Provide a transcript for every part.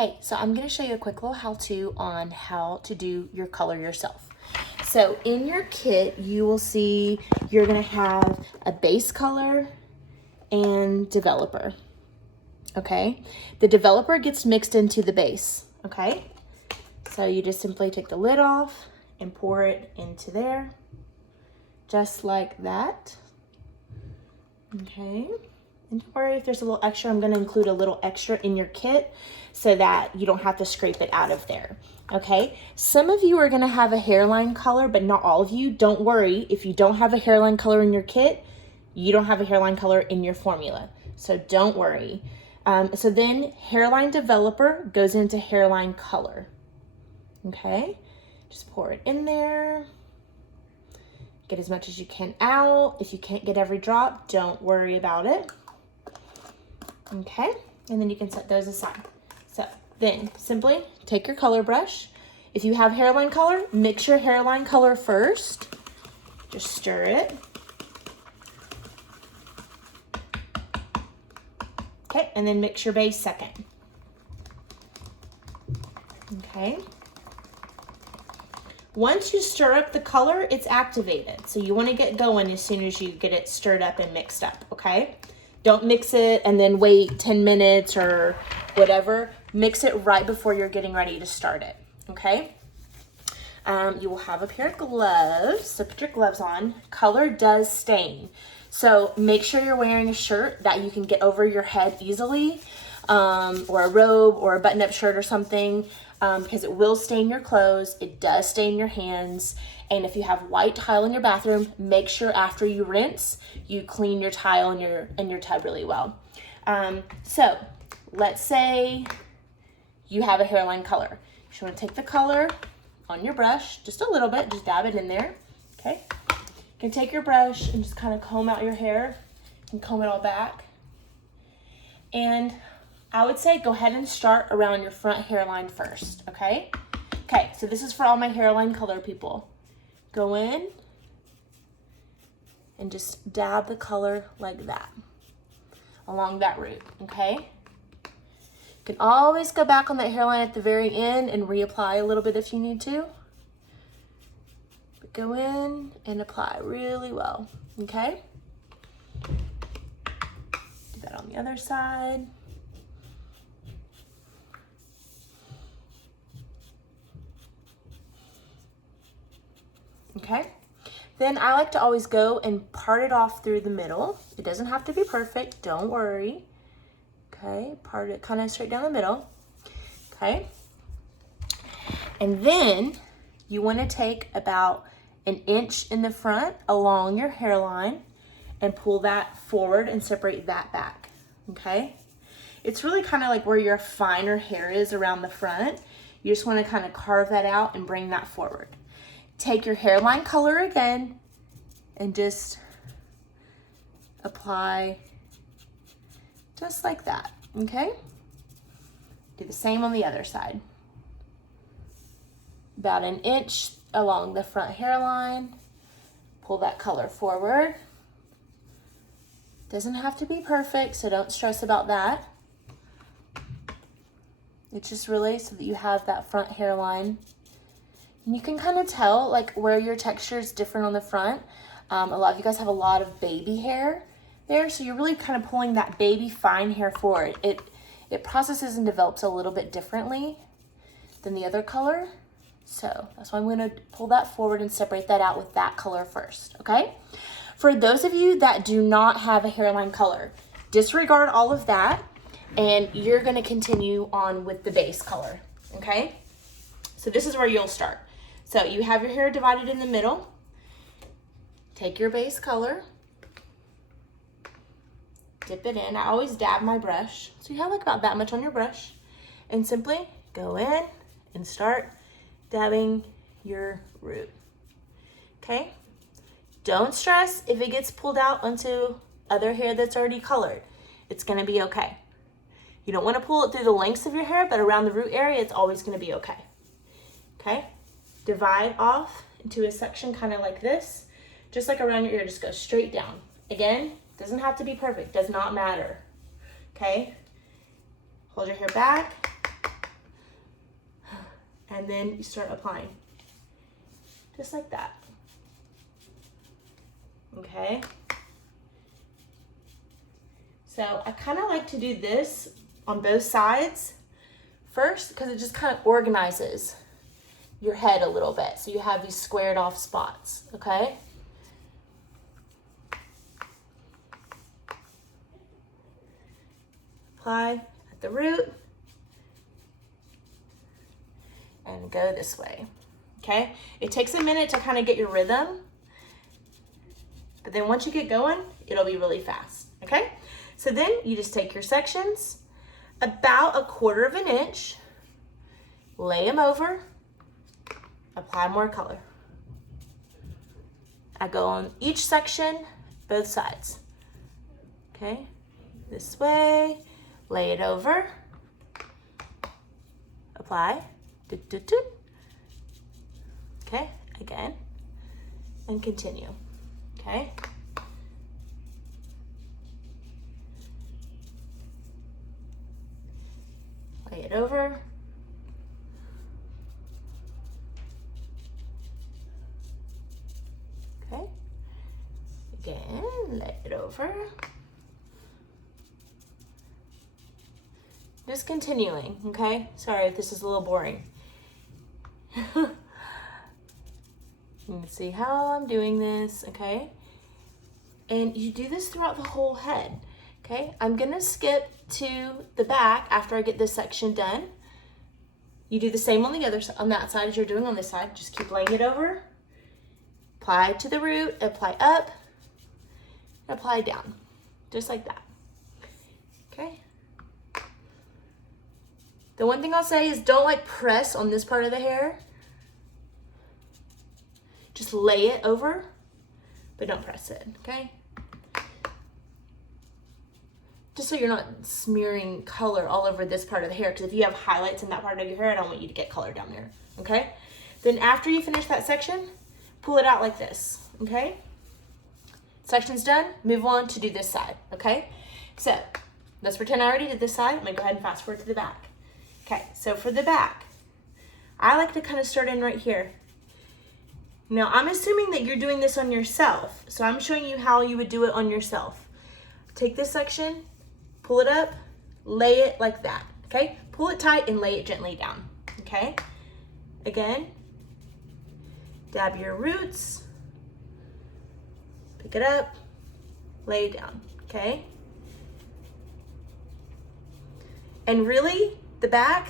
Hey, so I'm going to show you a quick little how-to on how to do your color yourself. So in your kit, you will see you're going to have a base color and developer, okay? The developer gets mixed into the base, okay? So you just simply take the lid off and pour it into there, just like that, okay? And don't worry if there's a little extra, I'm gonna include a little extra in your kit so that you don't have to scrape it out of there, okay? Some of you are gonna have a hairline color, but not all of you. Don't worry, if you don't have a hairline color in your kit, you don't have a hairline color in your formula, so don't worry. So then hairline developer goes into hairline color, okay? Just pour it in there. Get as much as you can out. If you can't get every drop, don't worry about it. Okay, and then you can set those aside. So then simply take your color brush. If you have hairline color, mix your hairline color first. Just stir it. Okay, and then mix your base second. Okay. Once you stir up the color, it's activated. So you want to get going as soon as you get it stirred up and mixed up, okay? Don't mix it and then wait 10 minutes or whatever. Mix it right before you're getting ready to start it, okay? You will have a pair of gloves, so put your gloves on. Color does stain. So make sure you're wearing a shirt that you can get over your head easily, or a robe or a button-up shirt or something, because it will stain your clothes. It does stain your hands. And if you have white tile in your bathroom, make sure after you rinse, you clean your tile in your tub really well. So let's say you have a hairline color. You just want to take the color on your brush, just a little bit, just dab it in there, okay? You can take your brush and just kind of comb out your hair and comb it all back. And I would say go ahead and start around your front hairline first, okay? Okay, so this is for all my hairline color people. Go in and just dab the color like that, along that root, okay? You can always go back on that hairline at the very end and reapply a little bit if you need to. But go in and apply really well, okay? Do that on the other side. Okay, then I like to always go and part it off through the middle. It doesn't have to be perfect, don't worry. Okay, part it kind of straight down the middle. Okay, and then you want to take about an inch in the front along your hairline and pull that forward and separate that back. Okay, it's really kind of like where your finer hair is around the front. You just want to kind of carve that out and bring that forward. Take your hairline color again and just apply just like that, okay? Do the same on the other side. About an inch along the front hairline. Pull that color forward. Doesn't have to be perfect, so don't stress about that. It's just really so that you have that front hairline. And you can kind of tell like where your texture is different on the front. A lot of you guys have a lot of baby hair there, so you're really kind of pulling that baby fine hair forward. It processes and develops a little bit differently than the other color. So that's why I'm gonna pull that forward and separate that out with that color first, okay? For those of you that do not have a hairline color, disregard all of that and you're gonna continue on with the base color, okay? So this is where you'll start. So you have your hair divided in the middle. Take your base color, dip it in. I always dab my brush. So you have like about that much on your brush. And simply go in and start dabbing your root, okay? Don't stress if it gets pulled out onto other hair that's already colored. It's gonna be okay. You don't wanna pull it through the lengths of your hair, but around the root area, it's always gonna be okay. Okay, divide off into a section kind of like this, just like around your ear, just go straight down. Again, doesn't have to be perfect, does not matter. Okay, hold your hair back, and then you start applying. Just like that. Okay? So I kind of like to do this on both sides first because it just kind of organizes your head a little bit. So you have these squared off spots, okay? Apply at the root and go this way, okay? It takes a minute to kind of get your rhythm, but then once you get going, it'll be really fast, okay? So then you just take your sections, about 1/4 inch, lay them over, apply more color. I go on each section, both sides, okay? This way, lay it over, apply, okay, again, and continue, okay? Lay it over. Okay. Again, lay it over. Just continuing, okay? Sorry if this is a little boring. You can see how I'm doing this, okay? And you do this throughout the whole head. Okay, I'm gonna skip to the back after I get this section done. You do the same on the other side, on that side as you're doing on this side. Just keep laying it over. Apply to the root, apply up, and apply down, just like that. Okay. The one thing I'll say is don't like press on this part of the hair. Just lay it over, but don't press it, okay? Just so you're not smearing color all over this part of the hair, because if you have highlights in that part of your hair, I don't want you to get color down there, okay? Then after you finish that section, pull it out like this, okay? Section's done, move on to do this side, okay? So, let's pretend I already did this side. I'm gonna go ahead and fast forward to the back. Okay, so for the back, I like to kind of start in right here. Now, I'm assuming that you're doing this on yourself, so I'm showing you how you would do it on yourself. Take this section, pull it up, lay it like that, okay? Pull it tight and lay it gently down, okay? Again, dab your roots, pick it up, lay it down, okay? And really, the back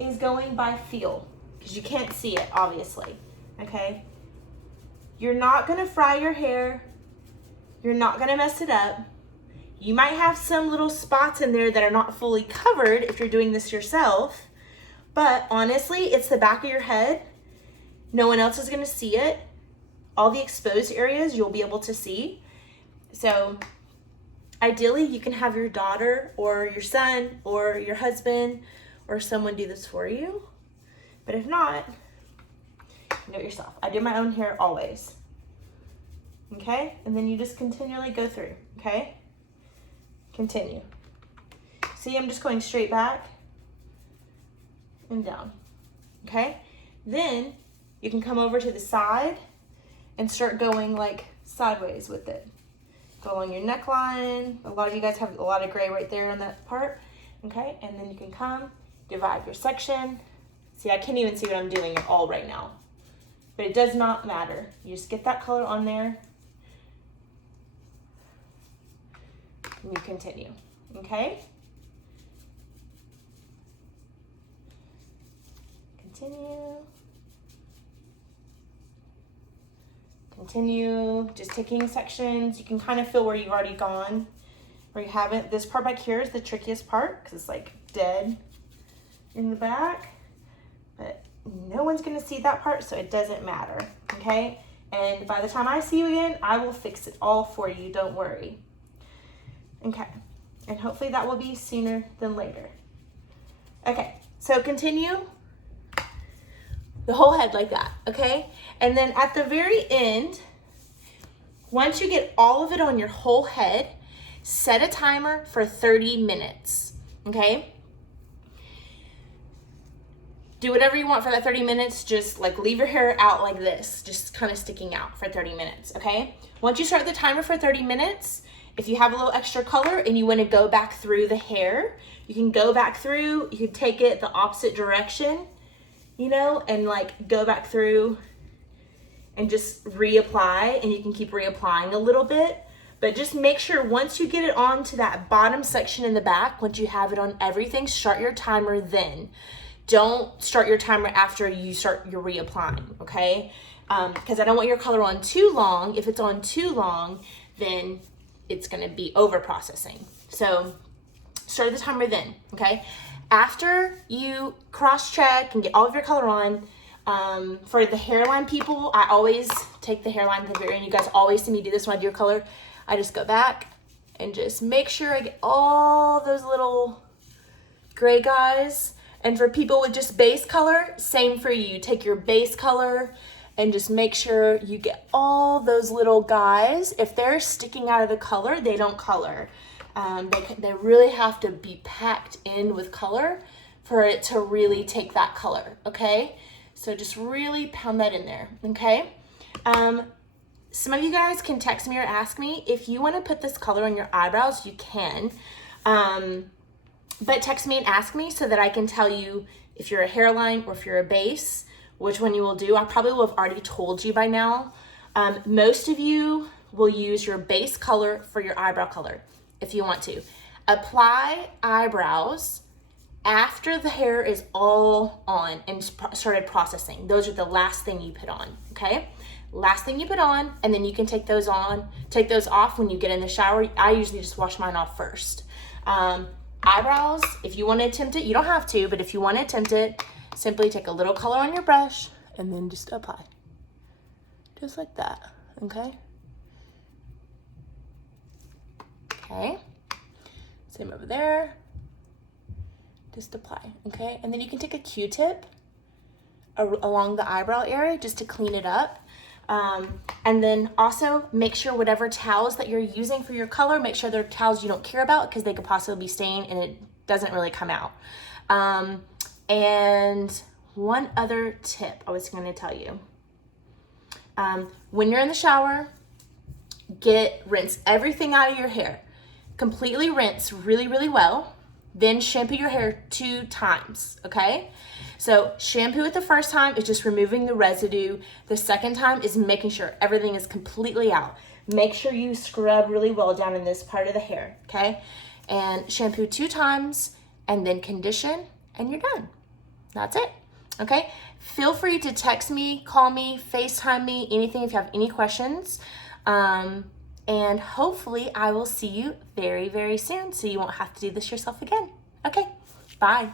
is going by feel, because you can't see it, obviously, okay? You're not gonna fry your hair. You're not gonna mess it up. You might have some little spots in there that are not fully covered if you're doing this yourself, but honestly, it's the back of your head. No one else is gonna see it. All the exposed areas you'll be able to see. So ideally, you can have your daughter or your son or your husband or someone do this for you. But if not, do it yourself. I do my own hair always. Okay, and then you just continually go through, okay? Continue. See, I'm just going straight back and down, okay? Then you can come over to the side and start going like sideways with it. Go along your neckline. A lot of you guys have a lot of gray right there on that part, okay? And then you can come, divide your section. See, I can't even see what I'm doing at all right now, but it does not matter. You just get that color on there. And you continue, okay? Continue. Continue, just taking sections. You can kind of feel where you've already gone, where you haven't. This part back here is the trickiest part because it's like dead in the back, but no one's gonna see that part, so it doesn't matter, okay? And by the time I see you again, I will fix it all for you, don't worry. Okay, and hopefully that will be sooner than later. Okay, so continue the whole head like that, okay? And then at the very end, once you get all of it on your whole head, set a timer for 30 minutes, okay? do whatever you want for that 30 minutes. Just like leave your hair out like this, just kind of sticking out for 30 minutes, okay? Once you start the timer for 30 minutes, if you have a little extra color and you want to go back through the hair, you can go back through, you can take it the opposite direction, you know, and like go back through and just reapply, and you can keep reapplying a little bit. But just make sure once you get it onto that bottom section in the back, once you have it on everything, start your timer then. Don't start your timer after you start your reapplying, okay? Because I don't want your color on too long. If it's on too long, then it's gonna be over processing. So start the timer then, okay? After you cross check and get all of your color on, for the hairline people, I always take the hairline paper, and you guys always see me do this when I do your color. I just go back and just make sure I get all those little gray guys. And for people with just base color, same for you. Take your base color and just make sure you get all those little guys. If they're sticking out of the color, they don't color. They really have to be packed in with color for it to really take that color, okay? So just really pound that in there, okay? Some of you guys can text me or ask me if you want to put this color on your eyebrows, you can. But text me and ask me so that I can tell you if you're a hairline or if you're a base, which one you will do. I probably will have already told you by now. Most of you will use your base color for your eyebrow color if you want to. Apply eyebrows after the hair is all on and started processing. Those are the last thing you put on, okay? Last thing you put on, and then you can take those off when you get in the shower. I usually just wash mine off first. Eyebrows, if you want to attempt it, you don't have to, but if you want to attempt it, simply take a little color on your brush and then just apply. Just like that, okay? Okay, same over there. Just apply, okay? And then you can take a Q-tip along the eyebrow area just to clean it up. And then also make sure whatever towels that you're using for your color, make sure they're towels you don't care about because they could possibly be stained and it doesn't really come out. And one other tip I was going to tell you. When you're in the shower, rinse everything out of your hair. Completely rinse really, really well. Then shampoo your hair 2 times, okay? So shampoo it the first time is just removing the residue. The second time is making sure everything is completely out. Make sure you scrub really well down in this part of the hair, okay? And shampoo 2 times and then condition and you're done. That's it, okay? Feel free to text me, call me, FaceTime me, anything if you have any questions. And hopefully I will see you very, very soon so you won't have to do this yourself again. Okay, bye.